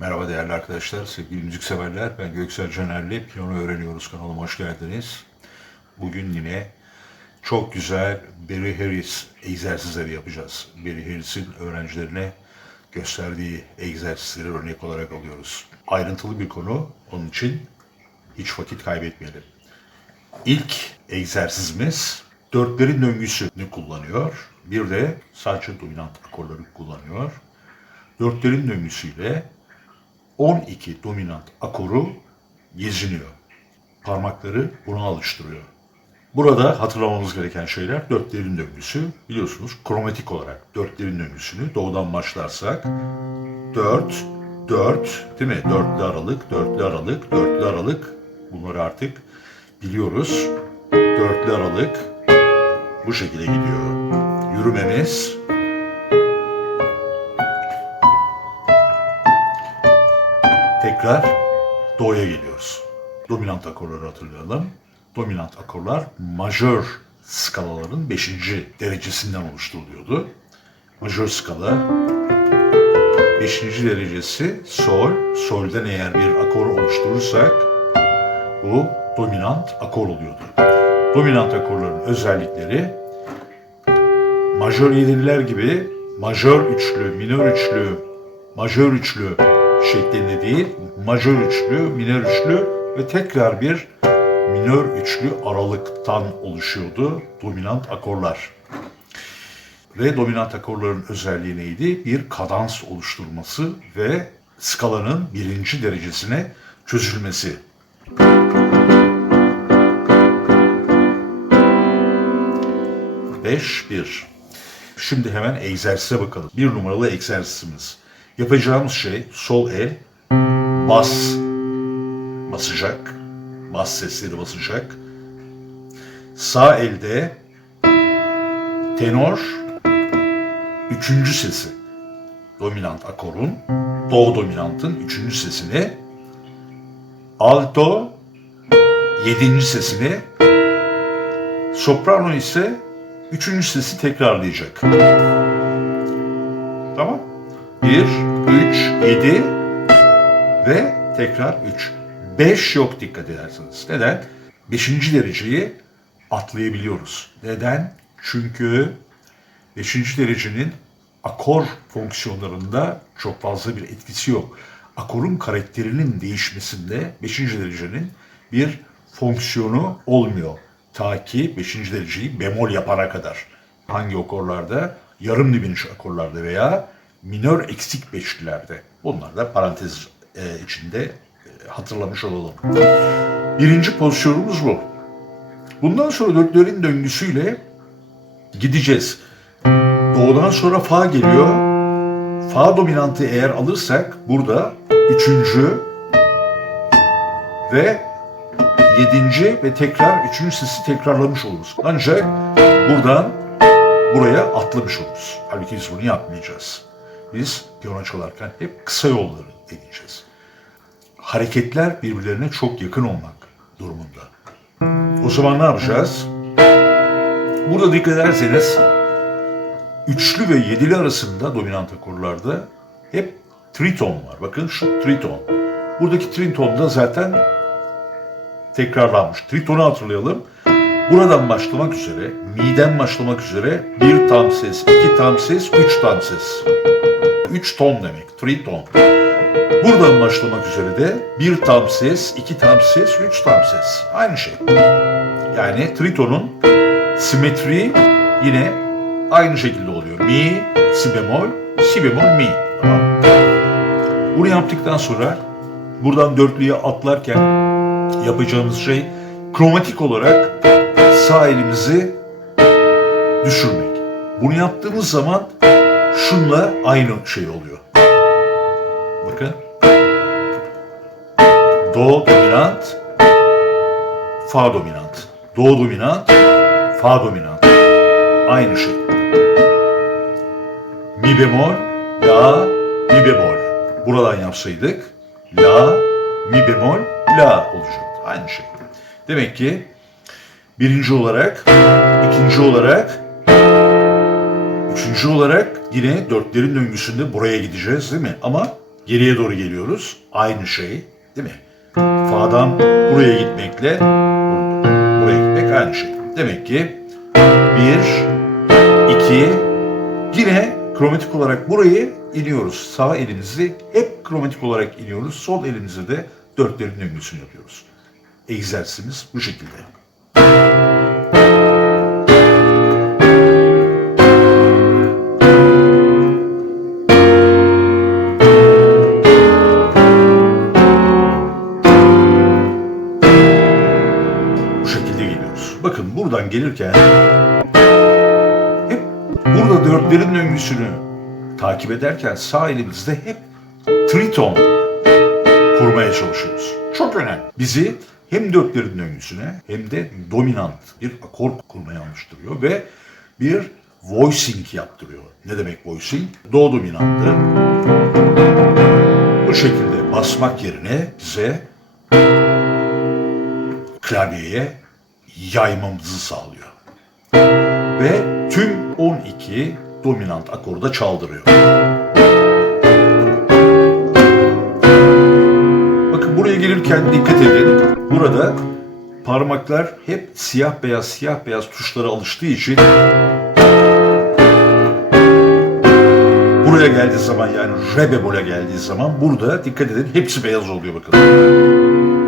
Merhaba değerli arkadaşlar, sevgili müzikseverler. Ben Göksel Canerli, Piyano Öğreniyoruz kanalıma hoş geldiniz. Bugün yine çok güzel Barry Harris egzersizleri yapacağız. Barry Harris'in öğrencilerine gösterdiği egzersizleri örnek olarak alıyoruz. Ayrıntılı bir konu, onun için hiç vakit kaybetmeyelim. İlk egzersizimiz dörtlerin döngüsünü kullanıyor. Bir de sadece dominant akorları kullanıyor. Dörtlerin döngüsüyle 12 dominant akoru geziniyor. Parmakları buna alıştırıyor. Burada hatırlamamız gereken şeyler dörtlerin döngüsü. Biliyorsunuz kromatik olarak dörtlerin döngüsünü doğudan başlarsak 4, 4 değil mi? Dörtlü aralık, dörtlü aralık, dörtlü aralık. Bunları artık biliyoruz. Dörtlü aralık bu şekilde gidiyor. Yürümemiz tekrar do'ya geliyoruz. Dominant akorları hatırlayalım. Dominant akorlar majör skalaların 5. derecesinden oluşturuluyordu. Majör skala 5. derecesi sol. Sol'den eğer bir akor oluşturursak bu dominant akor oluyordu. Dominant akorların özellikleri majör yedililer gibi majör üçlü, minör üçlü, majör üçlü şeklinde değil, majör üçlü, minör üçlü ve tekrar bir minör üçlü aralıktan oluşuyordu dominant akorlar. Ve dominant akorların özelliği neydi? Bir kadans oluşturması ve skalanın birinci derecesine çözülmesi. Beş, bir. Şimdi hemen egzersize bakalım. Bir numaralı egzersizimiz. Yapacağımız şey sol el bas basacak. Bas sesleri basacak. Sağ elde tenor üçüncü sesi. Dominant akorun, do dominantın üçüncü sesini, alto yedinci sesini, soprano ise üçüncü sesi tekrarlayacak. Tamam. 1, 3, 7 ve tekrar 3. 5 yok dikkat ederseniz. Neden? 5. dereceyi atlayabiliyoruz. Neden? Çünkü 5. derecenin akor fonksiyonlarında çok fazla bir etkisi yok. Akorun karakterinin değişmesinde 5. derecenin bir fonksiyonu olmuyor. Ta ki 5. dereceyi bemol yapana kadar. Hangi akorlarda? Yarım diminuş akorlarda veya minör eksik beşlilerde. Bunlar da parantez e, içinde e, hatırlamış olalım. Birinci pozisyonumuz bu. Bundan sonra dörtlerin döngüsüyle gideceğiz. Doğudan sonra fa geliyor. Fa dominantı eğer alırsak burada üçüncü ve yedinci ve tekrar üçüncü sesi tekrarlamış oluruz. Ancak buradan buraya atlamış oluruz. Halbuki biz bunu yapmayacağız. Biz piyano çalarken hep kısa yolları deneyeceğiz. Hareketler birbirlerine çok yakın olmak durumunda. O zaman ne yapacağız? Burada dikkat ederseniz üçlü ve yedili arasında dominant akorlarda hep triton var. Bakın şu triton. Buradaki triton da zaten tekrarlanmış. Tritonu hatırlayalım. Buradan başlamak üzere, mi'den başlamak üzere bir tam ses, iki tam ses, üç tam ses. Üç ton demek, triton. Buradan başlamak üzere de bir tam ses, iki tam ses, üç tam ses. Aynı şey. Yani tritonun simetri yine aynı şekilde oluyor. Mi, si bemol, si bemol, mi. Tamam. Bunu yaptıktan sonra buradan dörtlüye atlarken yapacağımız şey kromatik olarak sağ elimizi düşürmek. Bunu yaptığımız zaman şunla aynı şey oluyor. Bakın. Do dominant, fa dominant. Do dominant, fa dominant. Aynı şey. Mi bemol, la, mi bemol. Buradan yapsaydık la, mi bemol, la olacaktı. Aynı şey. Demek ki birinci olarak, ikinci olarak, üçüncü olarak yine dörtlerin döngüsünde buraya gideceğiz değil mi? Ama Geriye doğru geliyoruz. Aynı şey değil mi? Fa'dan buraya gitmekle buraya gitmek aynı şey. Demek ki bir, iki, yine kromatik olarak burayı iniyoruz. Sağ elimizi hep kromatik olarak iniyoruz. Sol elimizi de dörtlerin döngüsünü yapıyoruz. Egzersizimiz bu şekilde. Gelirken hep burada dörtlerin döngüsünü takip ederken sağ elimizde hep triton kurmaya çalışıyoruz. Çok önemli. Bizi hem dörtlerin döngüsüne hem de dominant bir akor kurmaya alıştırıyor ve bir voicing yaptırıyor. Ne demek voicing? Do dominantı. Bu şekilde basmak yerine bize klavyeye yaymamızı sağlıyor. Ve tüm 12 dominant akorda çaldırıyor. Bakın buraya gelirken dikkat edin. Burada parmaklar hep siyah beyaz siyah beyaz tuşlara alıştığı için buraya geldiği zaman yani re bemole geldiği zaman burada dikkat edin hepsi beyaz oluyor bakın.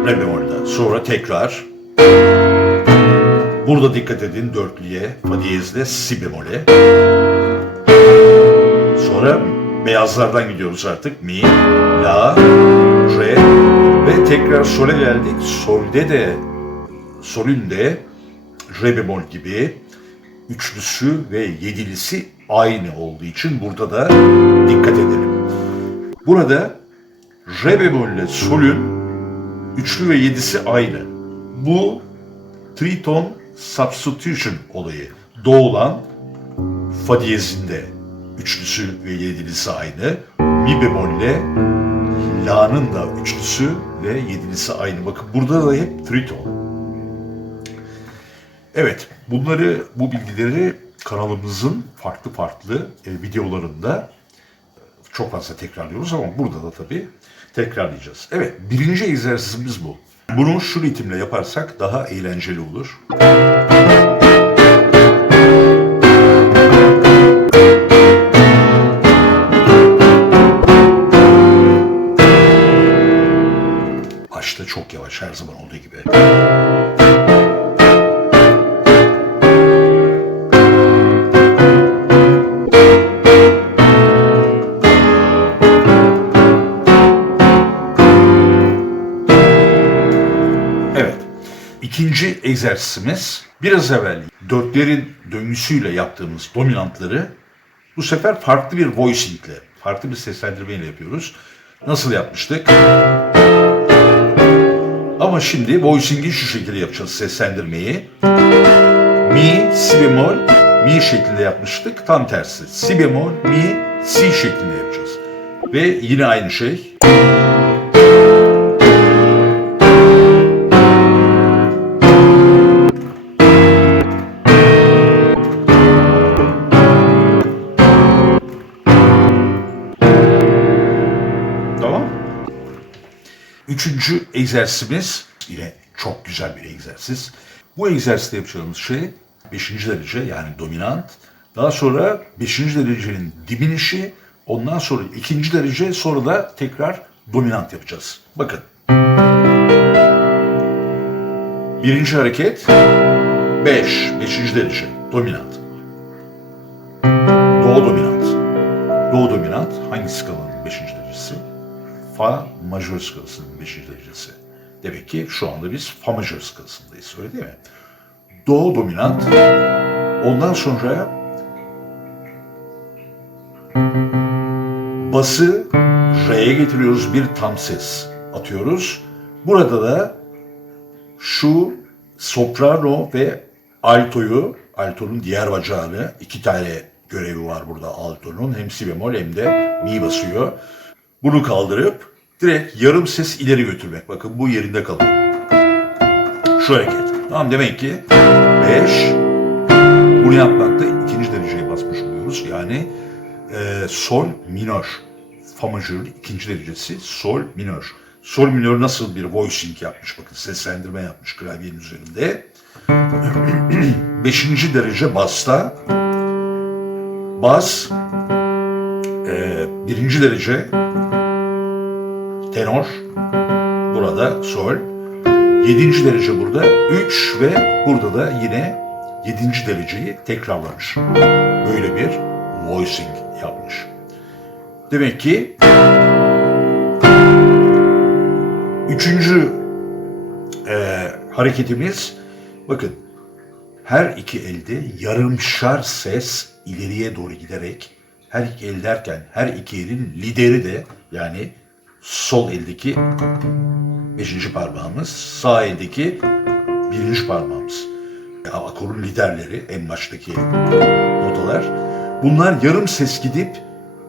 Re bemolde. Sonra tekrar Burada dikkat edin dörtlüye, fa diyezle, si bemole. Sonra beyazlardan gidiyoruz artık. Mi, la, re ve tekrar sole geldik. Solde de, solünde re bemol gibi üçlüsü ve yedilisi aynı olduğu için burada da dikkat edelim. Burada re bemolle solün üçlü ve yedisi aynı. Bu triton substitution olayı. Do olan fa diyezinde üçlüsü ve yedilisi aynı. Mi bemolle la'nın da üçlüsü ve yedilisi aynı. Bakın burada da hep triton. Evet, bunları, bu bilgileri kanalımızın farklı farklı e, videolarında çok fazla tekrarlıyoruz ama burada da tabii tekrarlayacağız. Evet, birinci egzersizimiz bu. Bunu şu ritimle yaparsak daha eğlenceli olur. Başta çok yavaş her zaman olduğu egzersizimiz biraz evvel dörtlerin döngüsüyle yaptığımız dominantları bu sefer farklı bir voicingle, farklı bir seslendirmeyle yapıyoruz. Nasıl yapmıştık? Ama şimdi voicing'i şu şekilde yapacağız seslendirmeyi. Mi, si bemol, mi şeklinde yapmıştık. Tam tersi. Si bemol, mi, si şeklinde yapacağız. Ve yine aynı şey. Üçüncü egzersizimiz yine çok güzel bir egzersiz. Bu egzersizde yapacağımız şey beşinci derece yani dominant. Daha sonra beşinci derecenin diminişi, ondan sonra ikinci derece, sonra da tekrar dominant yapacağız. Bakın. Birinci hareket 5, beşinci derece dominant. Do dominant. Do dominant hangi skalanın beşinci derecesi? Fa majör skalasının beşinci derecesi. Demek ki şu anda biz fa majör skalasındayız öyle değil mi? Do dominant. Ondan sonra bası re'ye getiriyoruz bir tam ses atıyoruz. Burada da şu soprano ve altoyu, altonun diğer bacağını, iki tane görevi var burada altonun. Hem si bemol hem de mi basıyor. Bunu kaldırıp direkt yarım ses ileri götürmek. Bakın bu yerinde kalıyor. Şu hareket. Tamam demek ki 5 bunu yapmakta ikinci dereceye basmış oluyoruz. Yani e, sol minör. fa majör ikinci derecesi sol minör. Sol minör nasıl bir voicing yapmış bakın seslendirme yapmış klavyenin üzerinde. Beşinci derece basta bas e, birinci derece tenor burada sol yedinci derece burada üç ve burada da yine yedinci dereceyi tekrarlamış. Böyle bir voicing yapmış. Demek ki üçüncü e, hareketimiz bakın her iki elde yarımşar ses ileriye doğru giderek her iki el derken her iki elin lideri de yani sol eldeki beşinci parmağımız, sağ eldeki birinci parmağımız. Ya, akorun liderleri en baştaki notalar. Bunlar yarım ses gidip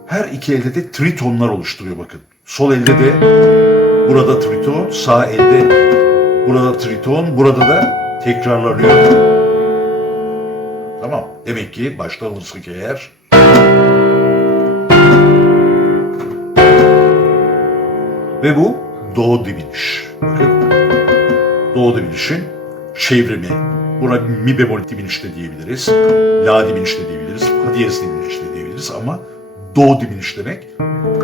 her iki elde de tritonlar oluşturuyor bakın. Sol elde de burada triton, sağ elde burada triton, burada da tekrarlanıyor. Tamam. Demek ki baştan alırsak eğer ve bu do diminiş. Bakın do diminişin çevrimi. Buna mi bemol diminiş de diyebiliriz. La diminiş de diyebiliriz. Fa diyez diminiş de diyebiliriz ama do diminiş demek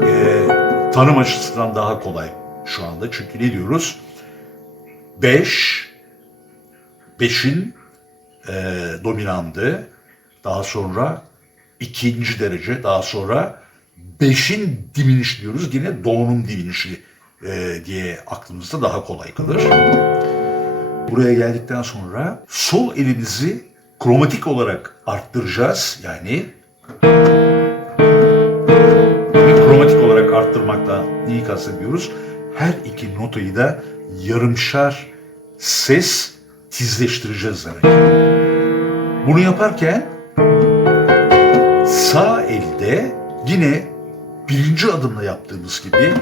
e, tanım açısından daha kolay şu anda. Çünkü ne diyoruz? 5 5'in e, dominandı. Daha sonra ikinci derece, daha sonra beşin diminiş diyoruz. Yine do'nun diminişi e, diye aklımızda daha kolay kalır. Buraya geldikten sonra sol elimizi kromatik olarak arttıracağız. Yani kromatik olarak arttırmakla neyi kastediyoruz? Her iki notayı da yarımşar ses tizleştireceğiz demek. Bunu yaparken sağ elde yine birinci adımla yaptığımız gibi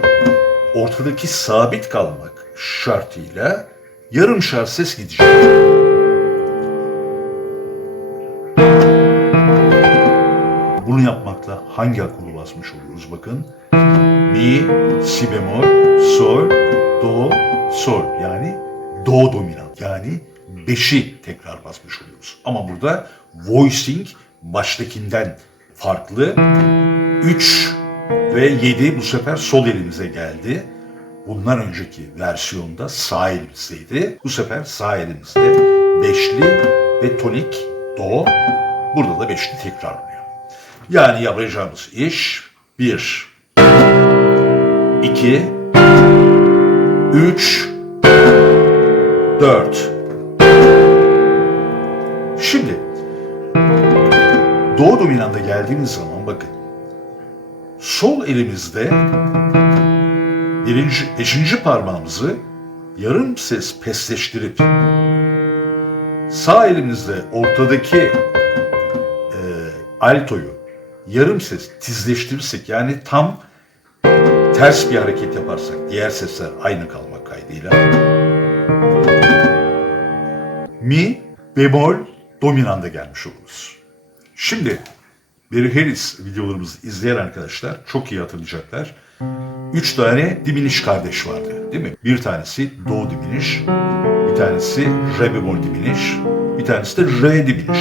ortadaki sabit kalmak şartıyla yarım şart ses gidecek. Bunu yapmakla hangi akoru basmış oluyoruz bakın. Mi, si bemol, sol, do, sol. Yani do dominant. Yani beşi tekrar basmış oluyoruz. Ama burada voicing baştakinden farklı. 3 ve 7 bu sefer sol elimize geldi. Bundan önceki versiyonda sağ elimizdeydi. Bu sefer sağ elimizde beşli ve tonik do. Burada da beşli tekrarlanıyor. Yani yapacağımız iş 1, 2, 3, 4. Şimdi Doğu dominanda geldiğimiz zaman bakın sol elimizde birinci, beşinci parmağımızı yarım ses pesleştirip sağ elimizde ortadaki e, altoyu yarım ses tizleştirirsek yani tam ters bir hareket yaparsak diğer sesler aynı kalmak kaydıyla mi bemol dominanda gelmiş oluruz. Şimdi Barry Harris videolarımızı izleyen arkadaşlar çok iyi hatırlayacaklar. Üç tane diminiş kardeş vardı değil mi? Bir tanesi do diminiş, bir tanesi re bemol diminiş, bir tanesi de re diminiş.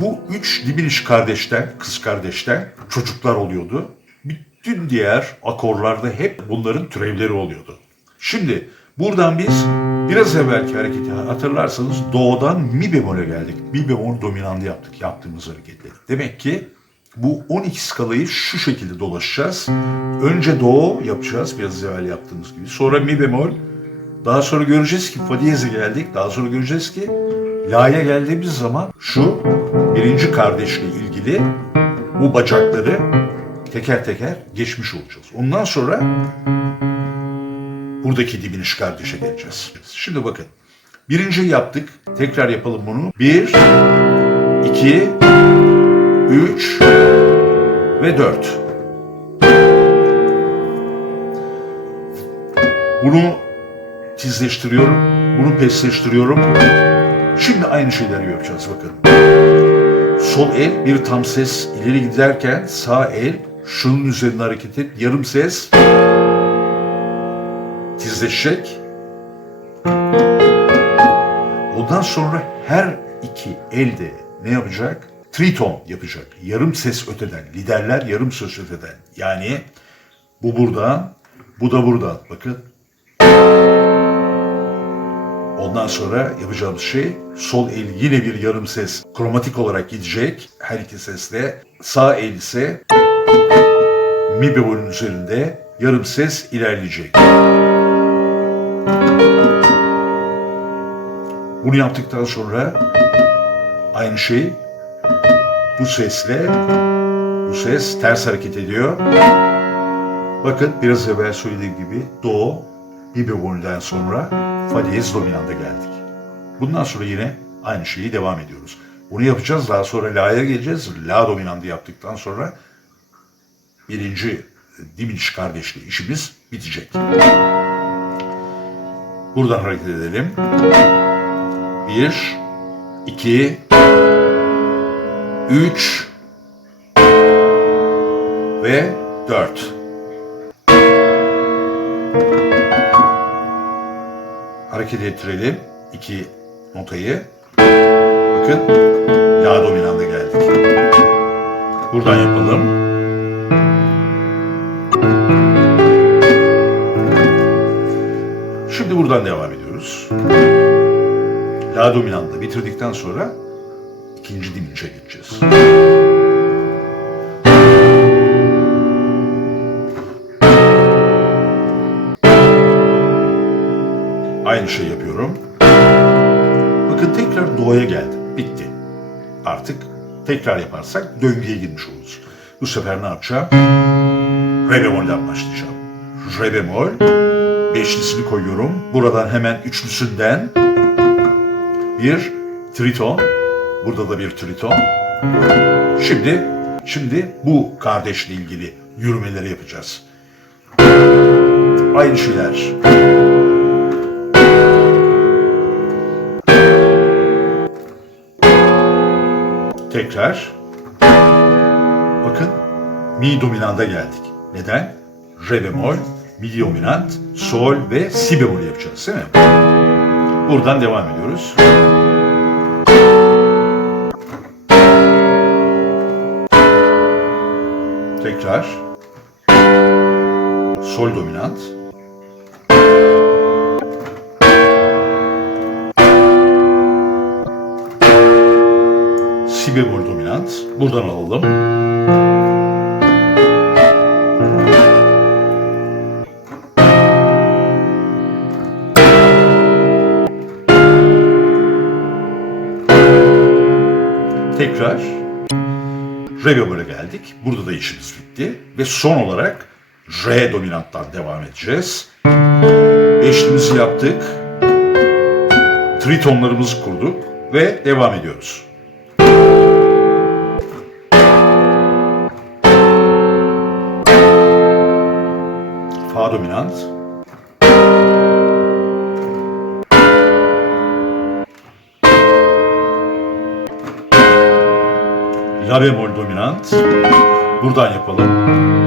Bu üç diminiş kardeşten, kız kardeşten çocuklar oluyordu. Bütün diğer akorlarda hep bunların türevleri oluyordu. Şimdi buradan biz biraz evvelki hareketi hatırlarsanız do'dan mi bemole geldik. Mi bemol dominandı yaptık yaptığımız hareketleri. Demek ki bu 12 skalayı şu şekilde dolaşacağız. Önce do yapacağız biraz evvel yaptığımız gibi. Sonra mi bemol. Daha sonra göreceğiz ki fa diyeze geldik. Daha sonra göreceğiz ki la'ya geldiğimiz zaman şu birinci kardeşle ilgili bu bacakları teker teker geçmiş olacağız. Ondan sonra buradaki dibiniş kardeşe geleceğiz. Şimdi bakın. Birinci yaptık. Tekrar yapalım bunu. Bir, iki, üç ve dört. Bunu tizleştiriyorum. Bunu pesleştiriyorum. Şimdi aynı şeyleri yapacağız bakın. Sol el bir tam ses ileri giderken sağ el Şunun üzerinde hareket et. Yarım ses tizleşecek. Ondan sonra her iki elde ne yapacak? Triton yapacak. Yarım ses öteden. Liderler yarım ses öteden. Yani bu buradan, bu da buradan. Bakın. Ondan sonra yapacağımız şey sol el yine bir yarım ses kromatik olarak gidecek. Her iki sesle sağ el ise mi bemolün üzerinde yarım ses ilerleyecek. Bunu yaptıktan sonra aynı şey bu sesle bu ses ters hareket ediyor. Bakın biraz evvel söylediğim gibi do, mi bemolden sonra fa diyez dominanda geldik. Bundan sonra yine aynı şeyi devam ediyoruz. Bunu yapacağız daha sonra la'ya geleceğiz. La dominandı yaptıktan sonra birinci diminiş kardeşliği işimiz bitecek. Buradan hareket edelim. Bir, iki, üç ve dört. Hareket ettirelim iki notayı. Bakın La dominanda geldik. Buradan yapalım. Buradan devam ediyoruz. La dominanda bitirdikten sonra ikinci diminişe geçeceğiz. Aynı şey yapıyorum. Bakın tekrar doğaya geldim. Bitti. Artık tekrar yaparsak döngüye girmiş oluruz. Bu sefer ne yapacağım? Re bemol'den başlayacağım. Re bemol. Beşlisini koyuyorum. Buradan hemen üçlüsünden bir triton. Burada da bir triton. Şimdi şimdi bu kardeşle ilgili yürümeleri yapacağız. Aynı şeyler. Tekrar. Bakın mi dominanda geldik. Neden? Re bemol, mi dominant, sol ve si bemol yapacağız değil mi? Buradan devam ediyoruz. Tekrar. Sol dominant. Si bemol dominant. Buradan alalım. Re bemole geldik. Burada da işimiz bitti. Ve son olarak re dominanttan devam edeceğiz. Beşlimizi yaptık. Tritonlarımızı kurduk ve devam ediyoruz. Fa dominant. La bemol dominant. Buradan yapalım.